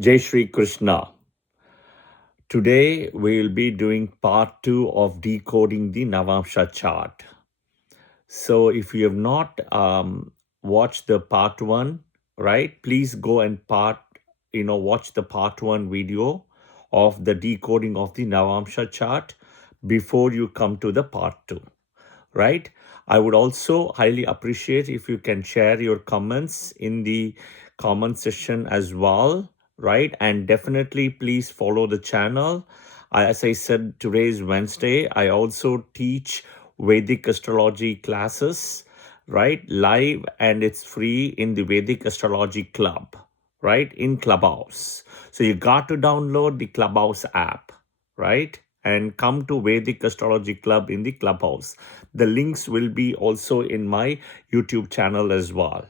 Jai Shri Krishna. Today we'll be doing part 2 of decoding the Navamsha chart. So if you have not watched the part 1, right, please go and watch the part 1 video of the decoding of the Navamsha chart before you come to the part 2, right? I would also highly appreciate if you can share your comments in the comment section as well, right? And definitely please follow the channel. As I said, today is Wednesday. I also teach Vedic astrology classes, right? Live, and it's free in the Vedic Astrology Club, right? In Clubhouse. So you got to download the Clubhouse app, right? And come to Vedic Astrology Club in the Clubhouse. The links will be also in my YouTube channel as well.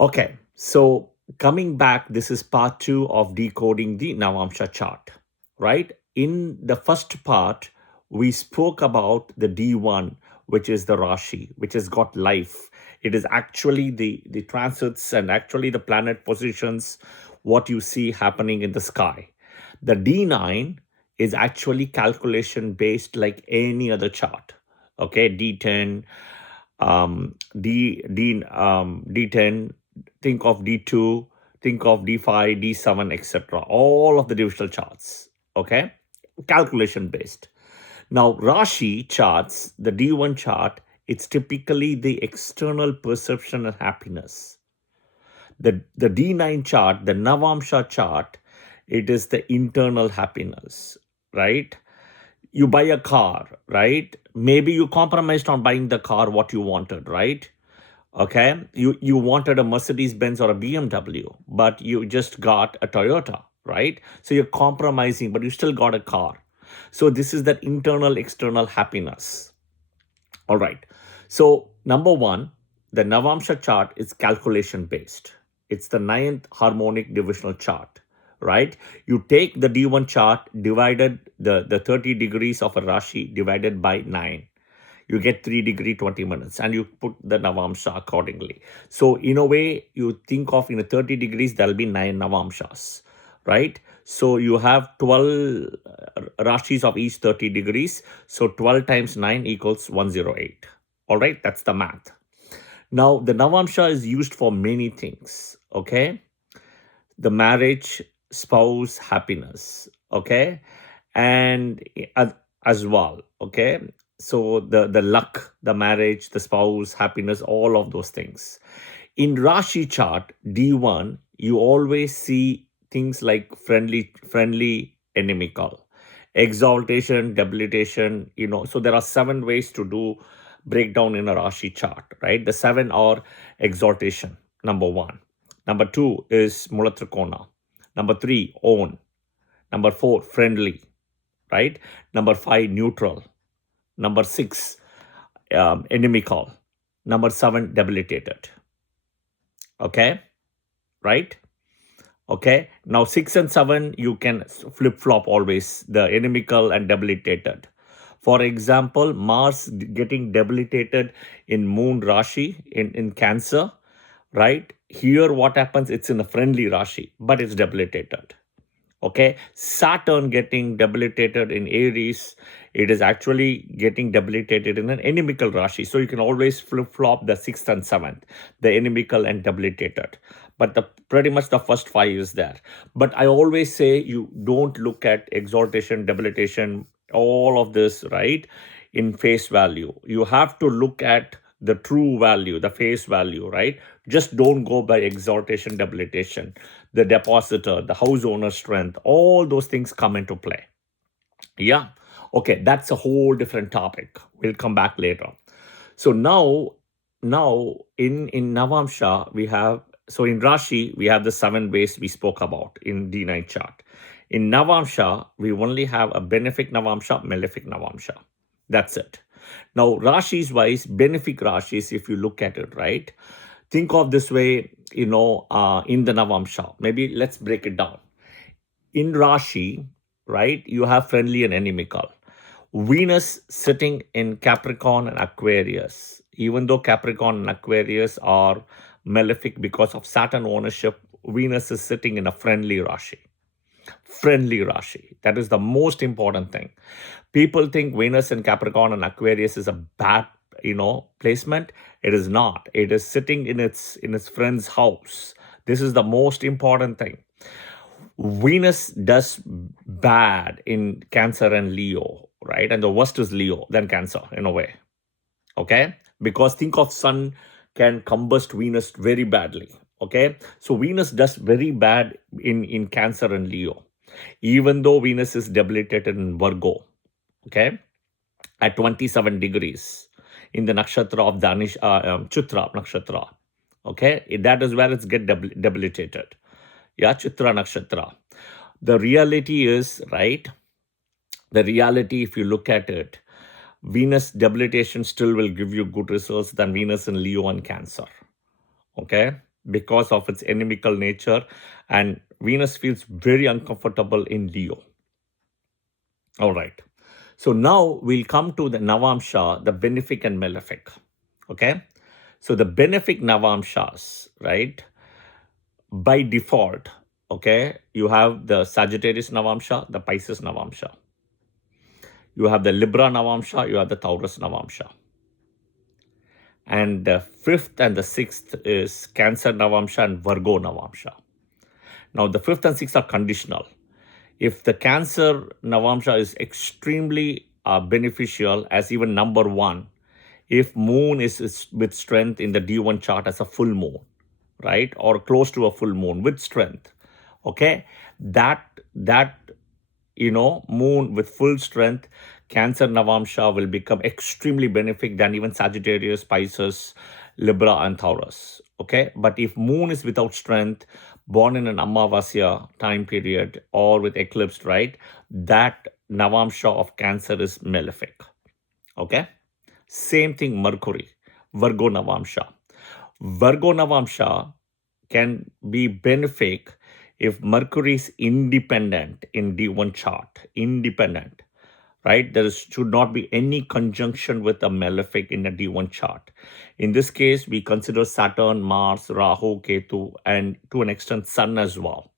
Okay, so coming back, this is part 2 of decoding the Navamsha chart, right? In the first part, we spoke about the D1, which is the Rashi, which has got life. It is actually the transits and actually the planet positions, what you see happening in the sky. The D9 is actually calculation based like any other chart. Okay, D10, D10, think of D2, think of D5, D7, etc. All of the divisional charts. Okay, calculation based. Now, Rashi charts, the D1 chart, it's typically the external perception of happiness. The D9 chart, the Navamsha chart, it is the internal happiness, right? You buy a car, right? Maybe you compromised on buying the car what you wanted, right? Okay, you wanted a Mercedes Benz or a BMW, but you just got a Toyota, right? So you're compromising, but you still got a car. So this is that internal external happiness. All right. So number one, the Navamsha chart is calculation based. It's the ninth harmonic divisional chart, right? You take the D1 chart, divided the 30 degrees of a Rashi divided by 9. You get 3 degree 20 minutes, and you put the Navamsha accordingly. So in a way, you think of in a 30 degrees, there'll be 9 Navamshas, right? So you have 12 Rashis of each 30 degrees. So 12 times 9 equals 108. All right, that's the math. Now, the Navamsha is used for many things, okay? The marriage, spouse, happiness, okay? And as well, okay? So the luck, the marriage, the spouse, happiness, all of those things. In Rashi chart, D1, you always see things like friendly, inimical, exaltation, debilitation, so there are 7 ways to do breakdown in a Rashi chart, right? The 7 are exaltation, number 1. Number 2 is Mulatrikona. Number 3, own. Number 4, friendly, right? Number 5, neutral. Number 6, inimical. Number 7, debilitated. Okay, right? Okay, now 6 and 7, you can flip-flop always, the inimical and debilitated. For example, Mars getting debilitated in Moon Rashi in Cancer, right? Here what happens, it's in a friendly Rashi, but it's debilitated. Okay, Saturn getting debilitated in Aries, it is actually getting debilitated in an inimical Rashi. So you can always flip-flop the 6th and 7th, the inimical and debilitated. But pretty much the first 5 is there. But I always say you don't look at exaltation, debilitation, all of this, right, in face value. You have to look at the true value, the face value, right? Just don't go by exaltation, debilitation, the depositor, the house owner strength, all those things come into play. Yeah. Okay, that's a whole different topic. We'll come back later. So now in Navamsha, we have, so in Rashi, we have the 7 ways we spoke about in D9 chart. In Navamsha, we only have a benefic Navamsha, malefic Navamsha. That's it. Now, Rashis wise, benefic Rashis, if you look at it, right? Think of this way, in the Navamsha. Maybe let's break it down. In Rashi, right, you have friendly and inimical. Venus sitting in Capricorn and Aquarius. Even though Capricorn and Aquarius are malefic because of Saturn ownership, Venus is sitting in a friendly Rashi. Friendly Rashi. That is the most important thing. People think Venus in Capricorn and Aquarius is a bad, placement. It is not. It is sitting in its friend's house. This is the most important thing. Venus does bad in Cancer and Leo, right? And the worst is Leo, then Cancer in a way. Okay? Because think of Sun can combust Venus very badly. Okay? So Venus does very bad in Cancer and Leo, even though Venus is debilitated in Virgo. Okay? At 27 degrees in the nakshatra of Chitra nakshatra. Okay? That is where it's get debilitated. Yeah, Chitra nakshatra. The reality is, right? The reality, if you look at it, Venus debilitation still will give you good results than Venus in Leo and Cancer. Okay? Because of its inimical nature, and Venus feels very uncomfortable in Leo. All right. So now we'll come to the Navamsha, the benefic and malefic. Okay? So the benefic Navamshas, right? By default, okay, you have the Sagittarius Navamsha, the Pisces Navamsha. You have the Libra Navamsha, you have the Taurus Navamsha. And the fifth and the sixth is Cancer Navamsha and Virgo Navamsha. Now, the fifth and sixth are conditional. If the Cancer Navamsha is extremely beneficial as even number one, if moon is with strength in the D1 chart as a full moon, right, or close to a full moon with strength, okay, that moon with full strength, Cancer Navamsha will become extremely benefic than even Sagittarius, Pisces, Libra, and Taurus. Okay, but if moon is without strength, born in an Amavasya time period or with eclipse, right, that Navamsha of Cancer is malefic. Okay, same thing Mercury, Virgo Navamsha. Virgo Navamsha can be benefic if Mercury is independent in D1 chart, independent, right? There should not be any conjunction with a malefic in a D1 chart. In this case, we consider Saturn, Mars, Rahu, Ketu, and to an extent Sun as well.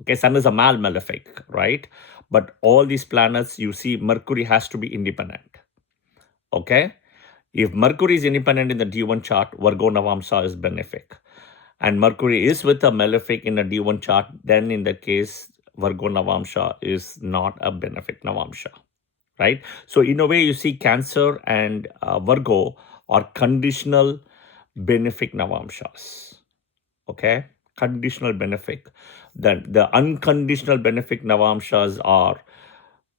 Okay, Sun is a malefic, right? But all these planets, you see, Mercury has to be independent. Okay? If Mercury is independent in the D1 chart, Virgo Navamsha is benefic. And Mercury is with a malefic in a D1 chart, then in the case, Virgo Navamsha is not a benefic Navamsha, right? So in a way, you see Cancer and Virgo are conditional benefic Navamshas, okay? Conditional benefic. Then the unconditional benefic Navamshas are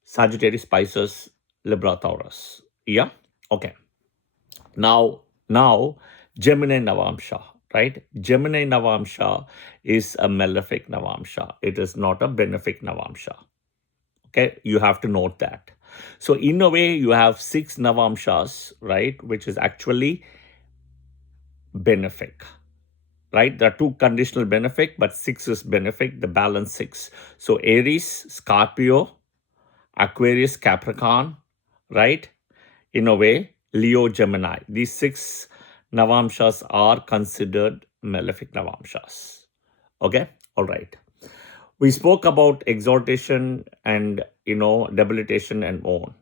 Sagittarius, Pisces, Libra, Taurus. Yeah? Okay. Now, Gemini Navamsha, right? Gemini Navamsha is a malefic Navamsha. It is not a benefic Navamsha. Okay, you have to note that. So in a way, you have 6 Navamshas, right, which is actually benefic, right? There are 2 conditional benefic, but 6 is benefic, the balance 6. So Aries, Scorpio, Aquarius, Capricorn, right? In a way, Leo, Gemini. These 6 Navamshas are considered malefic Navamshas. Okay? All right. We spoke about exaltation and, debilitation and own.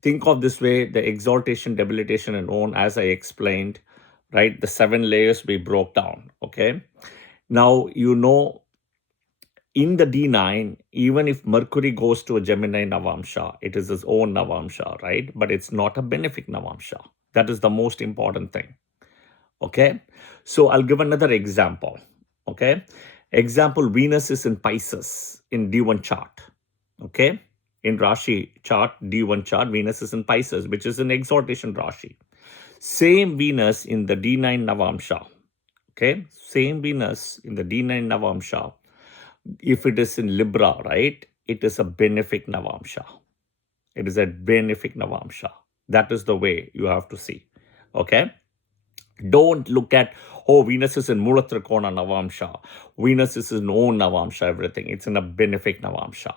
Think of this way, the exaltation, debilitation, and own, as I explained, right? The 7 layers we broke down. Okay? Now, in the D9, even if Mercury goes to a Gemini Navamsha, it is its own Navamsha, right? But it's not a benefic Navamsha. That is the most important thing. Okay? So I'll give another example. Okay? Example, Venus is in Pisces in D1 chart. Okay? In Rashi chart, D1 chart, Venus is in Pisces, which is an exaltation Rashi. Same Venus in the D9 Navamsha. Okay? Same Venus in the D9 Navamsha. If it is in Libra, right, it is a benefic Navamsha. It is a benefic Navamsha. That is the way you have to see. Okay? Don't look at, Venus is in Mulatrikona Navamsha. Venus is in own Navamsha, everything. It's in a benefic Navamsha.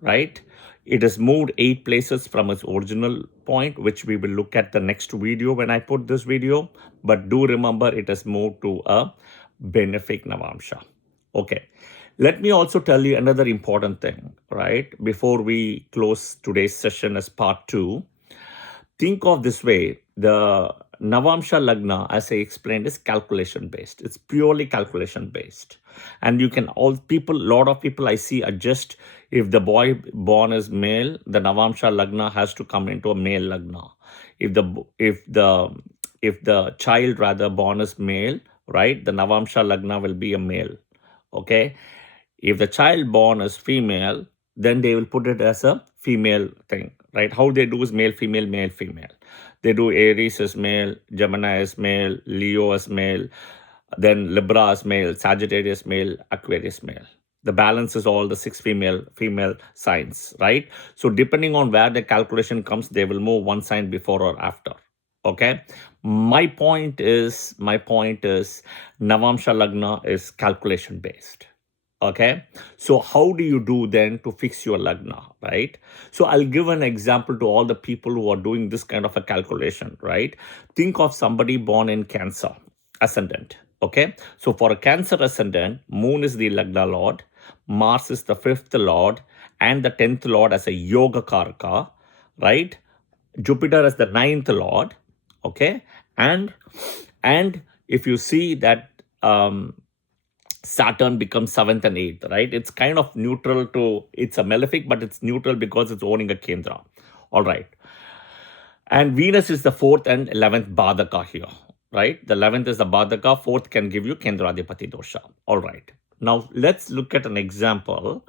Right? It has moved 8 places from its original point, which we will look at the next video when I put this video. But do remember, it has moved to a benefic Navamsha. Okay. Let me also tell you another important thing, right? Before we close today's session as part 2, think of this way: the Navamsha Lagna, as I explained, is calculation based. It's purely calculation based. And you can all people, lot of people I see adjust. If the boy born is male, the Navamsha Lagna has to come into a male Lagna. If the child rather born is male, right, the Navamsha Lagna will be a male. Okay. If the child born is female, then they will put it as a female thing, right? How they do is male, female, male, female. They do Aries as male, Gemini as male, Leo as male, then Libra as male, Sagittarius male, Aquarius male. The balance is all the 6 female signs, right? So depending on where the calculation comes, they will move one sign before or after. Okay. My point is Navamsha Lagna is calculation based. Okay. So how do you do then to fix your Lagna, right? So I'll give an example to all the people who are doing this kind of a calculation, right? Think of somebody born in Cancer ascendant. Okay. So for a Cancer ascendant, Moon is the Lagna Lord, Mars is the 5th Lord, and the 10th Lord as a Yoga Karaka, right? Jupiter as the 9th Lord. Okay. And if you see that Saturn becomes 7th and 8th, right? It's kind of neutral to, it's a malefic, but it's neutral because it's owning a Kendra. All right. And Venus is the 4th and 11th Badaka here, right? The 11th is the Badaka, 4th can give you Kendradipati dosha. All right. Now let's look at an example.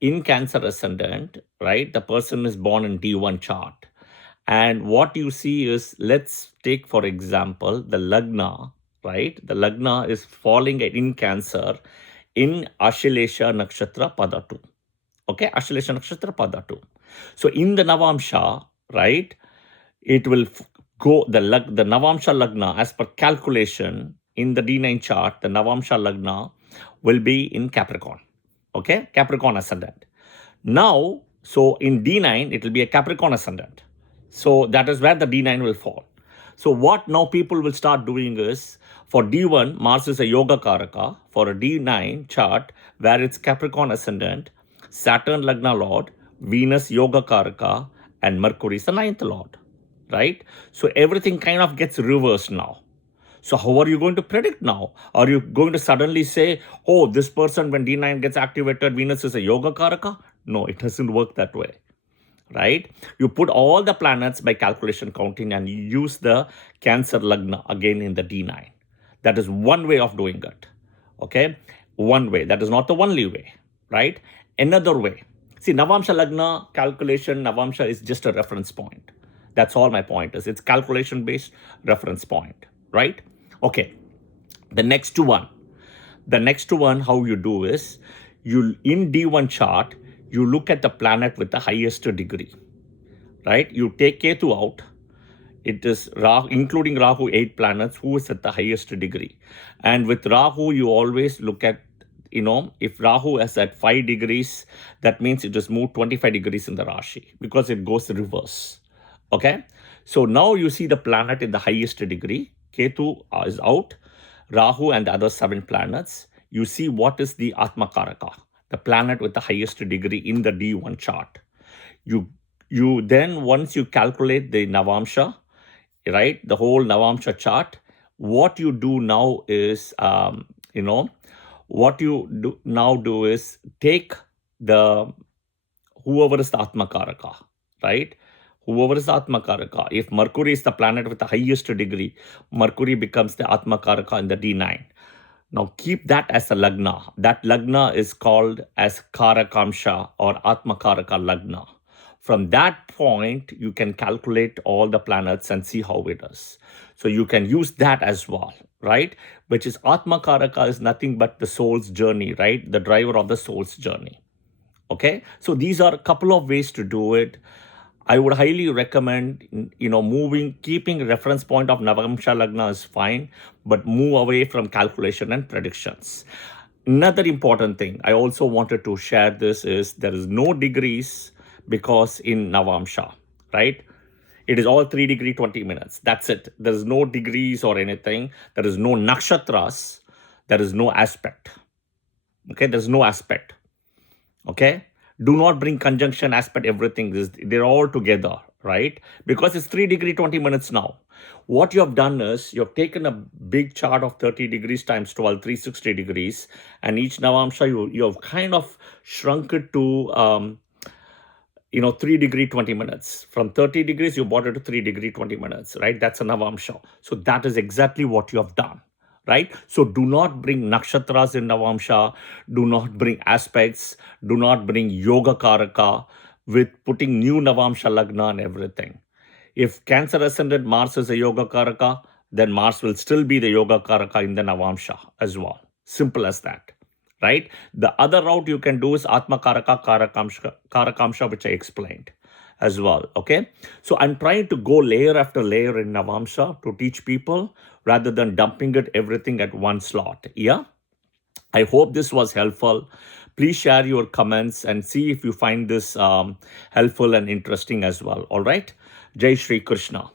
In Cancer ascendant, right? The person is born in D1 chart. And what you see is, let's take, for example, the Lagna, right? The Lagna is falling in Cancer in Ashlesha Nakshatra Pada 2. Okay, Ashlesha Nakshatra Pada 2. So in the Navamsha, right, it will go, the Navamsha Lagna, as per calculation, in the D9 chart, the Navamsha Lagna will be in Capricorn. Okay, Capricorn ascendant. Now, so in D9, it will be a Capricorn ascendant. So that is where the D9 will fall. So what now people will start doing is, for D1, Mars is a Yoga Karaka. For a D9 chart, where it's Capricorn ascendant, Saturn Lagna Lord, Venus Yoga Karaka, and Mercury is the 9th Lord, right? So everything kind of gets reversed now. So how are you going to predict now? Are you going to suddenly say, oh, this person, when D9 gets activated, Venus is a Yoga Karaka? No, it doesn't work that way, right? You put all the planets by calculation counting and you use the Cancer Lagna again in the D9. That is one way of doing it, okay? One way. That is not the only way, right? Another way. See, Navamsha Lagna calculation, Navamsha is just a reference point. That's all my point is. It's calculation-based reference point, right? Okay. The next one, how you do is, you in D1 chart, you look at the planet with the highest degree, right? You take Ketu out. It is Rahu, including Rahu, 8 planets, who is at the highest degree. And with Rahu, you always look at, if Rahu is at 5 degrees, that means it has moved 25 degrees in the Rashi, because it goes reverse. Okay. So now you see the planet in the highest degree. Ketu is out. Rahu and the other 7 planets. You see what is the Atma Karaka, the planet with the highest degree in the D1 chart. You then, once you calculate the Navamsha, right, the whole Navamsha chart, what you do now is, what you do is take the, whoever is the Atma Karaka, right? Whoever is the Atma Karaka, if Mercury is the planet with the highest degree, Mercury becomes the Atma Karaka in the D9. Now keep that as a Lagna. That Lagna is called as Karakamsha or Atma Karaka Lagna. From that point, you can calculate all the planets and see how it is. So you can use that as well, right? Which is Atma Karaka is nothing but the soul's journey, right? The driver of the soul's journey. Okay. So these are a couple of ways to do it. I would highly recommend, keeping reference point of Navamsha Lagna is fine, but move away from calculation and predictions. Another important thing I also wanted to share this is, there is no degrees, because in Navamsha, right? It is all 3 degree 20 minutes. That's it. There is no degrees or anything. There is no nakshatras. There is no aspect. Okay, there's no aspect. Okay, do not bring conjunction, aspect, everything. They're all together, right? Because it's 3 degree 20 minutes now. What you have done is you have taken a big chart of 30 degrees times 12, 360 degrees, and each Navamsha you have kind of shrunk it to 3 degree 20 minutes. From 30 degrees you brought it to 3 degree 20 minutes, right? That's a Navamsha. So that is exactly what you have done, right? So do not bring nakshatras in Navamsha, do not bring aspects, do not bring yoga karaka with putting new Navamsha lagna and everything. If Cancer ascendant Mars is a yoga karaka, then Mars will still be the yoga karaka in the Navamsha as well. Simple as that, right? The other route you can do is Atma karaka, karakamsha, which I explained as well, okay? So I'm trying to go layer after layer in Navamsha to teach people rather than dumping it everything at one slot, yeah? I hope this was helpful. Please share your comments and see if you find this helpful and interesting as well. All right. Jai Shri Krishna.